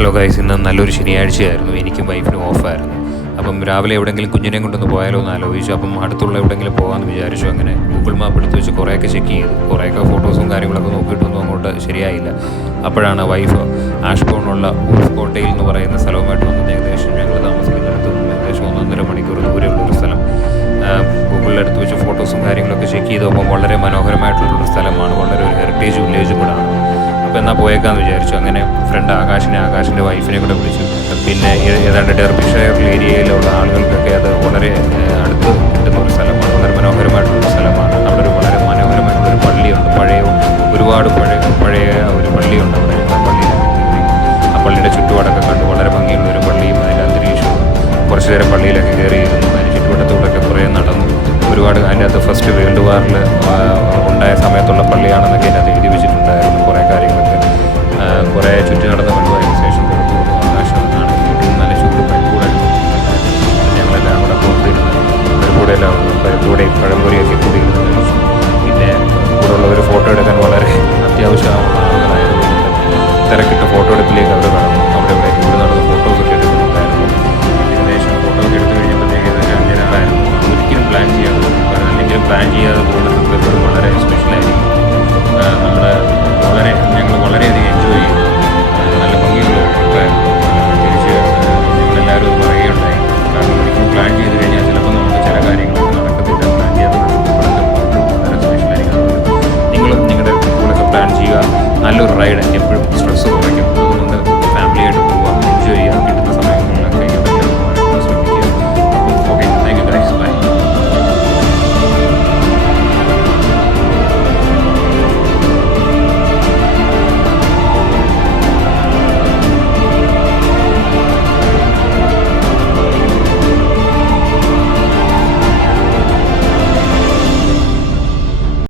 Hello guys, ഇന്ന് നല്ലൊരു ശനിയാഴ്ചയായിരുന്നു. എനിക്കും വൈഫിനും ഓഫായിരുന്നു. അപ്പം രാവിലെ എവിടെയെങ്കിലും കുഞ്ഞിനെ കൊണ്ടൊന്ന് പോയാലോ എന്ന് ആലോചിച്ചു. അപ്പം അടുത്തുള്ള എവിടെയെങ്കിലും പോകാമെന്ന് വിചാരിച്ചു. അങ്ങനെ ഗൂഗിൾ മാപ്പ് എടുത്ത് വെച്ച് കുറേയൊക്കെ ചെക്ക് ചെയ്തു. കുറേയൊക്കെ ഫോട്ടോസും കാര്യങ്ങളൊക്കെ നോക്കിയിട്ടൊന്നും അങ്ങോട്ട് ശരിയായില്ല. അപ്പോഴാണ് വൈഫ് ആഷ്ബോണുള്ള ഊഫ് കോട്ടയിൽ എന്ന് പറയുന്ന സ്ഥലവുമായിട്ട് വന്നത്. ഏകദേശം ഞങ്ങൾ താമസിക്കുന്നിടത്ത് ഏകദേശം 1.5 മണിക്കൂർ ദൂരെയുള്ളൊരു സ്ഥലം. ഗൂഗിളിലെടുത്ത് വെച്ച് ഫോട്ടോസും കാര്യങ്ങളൊക്കെ ചെക്ക് ചെയ്തപ്പോൾ വളരെ മനോഹരമായിട്ടുള്ളൊരു സ്ഥലമാണ്. വളരെ ഒരു ഹെറിറ്റേജ് വില്ലേജും കൂടാണ്. അപ്പോൾ എന്നാൽ പോയേക്കാന്ന് വിചാരിച്ചു. അങ്ങനെ ഫ്രണ്ട് ആകാശിൻ്റെ വൈഫിനെ കൂടെ വിളിച്ചു. പിന്നെ ഏതാണ്ട് ഡെർബിഷയർ ഏരിയയിലുള്ള ആളുകൾക്കൊക്കെ അത് വളരെ അടുത്ത് കിട്ടുന്ന ഒരു സ്ഥലമാണ്. വളരെ മനോഹരമായിട്ടുള്ളൊരു സ്ഥലമാണ്. അവിടെ ഒരു വളരെ മനോഹരമായിട്ടുള്ളൊരു പള്ളിയുണ്ട്. ഒരുപാട് പഴയ ഒരു പള്ളിയുണ്ട് അവിടെ. ആ പള്ളിയുടെ ചുറ്റുപാടൊക്കെ കണ്ടു. വളരെ ഭംഗിയുള്ളൊരു പള്ളിയും അതിൻ്റെ അന്തരീക്ഷവും. കുറച്ച് നേരം പള്ളിയിലൊക്കെ കയറിയിരുന്നു. അതിന് ചുറ്റുവട്ടത്തൂടെയൊക്കെ കുറേ നടന്നു. ഒരുപാട് അതിൻ്റെ അകത്ത് ഫസ്റ്റ് വേൾഡ് വാറിൽ ഉണ്ടായ സമയത്തുള്ള പള്ളിയാണെന്നൊക്കെ അതിനകത്ത് എഴുതി വെച്ചിട്ടുണ്ടായിരുന്നു. കുറേ കാര്യങ്ങളൊക്കെ കുറേ ചുറ്റി നടന്ന് കണ്ടു. അതിന് ശേഷം പുറത്തു വന്നു. ആകാശം ആണെങ്കിൽ നല്ല ചൂട് പരിപ്പൂടായിരുന്നു. ഞങ്ങളെല്ലാം കൂടെ പുറത്തിരുന്ന് പരിപ്പൂടെ പഴംപൊരിയൊക്കെ കൂടി ഇരുന്ന് കഴിച്ചു. പിന്നെ കൂടെ ഉള്ളവർ ഫോട്ടോ എടുക്കാൻ വളരെ അത്യാവശ്യമുള്ള ആളുകളായതുകൊണ്ട് തിരക്കിട്ട്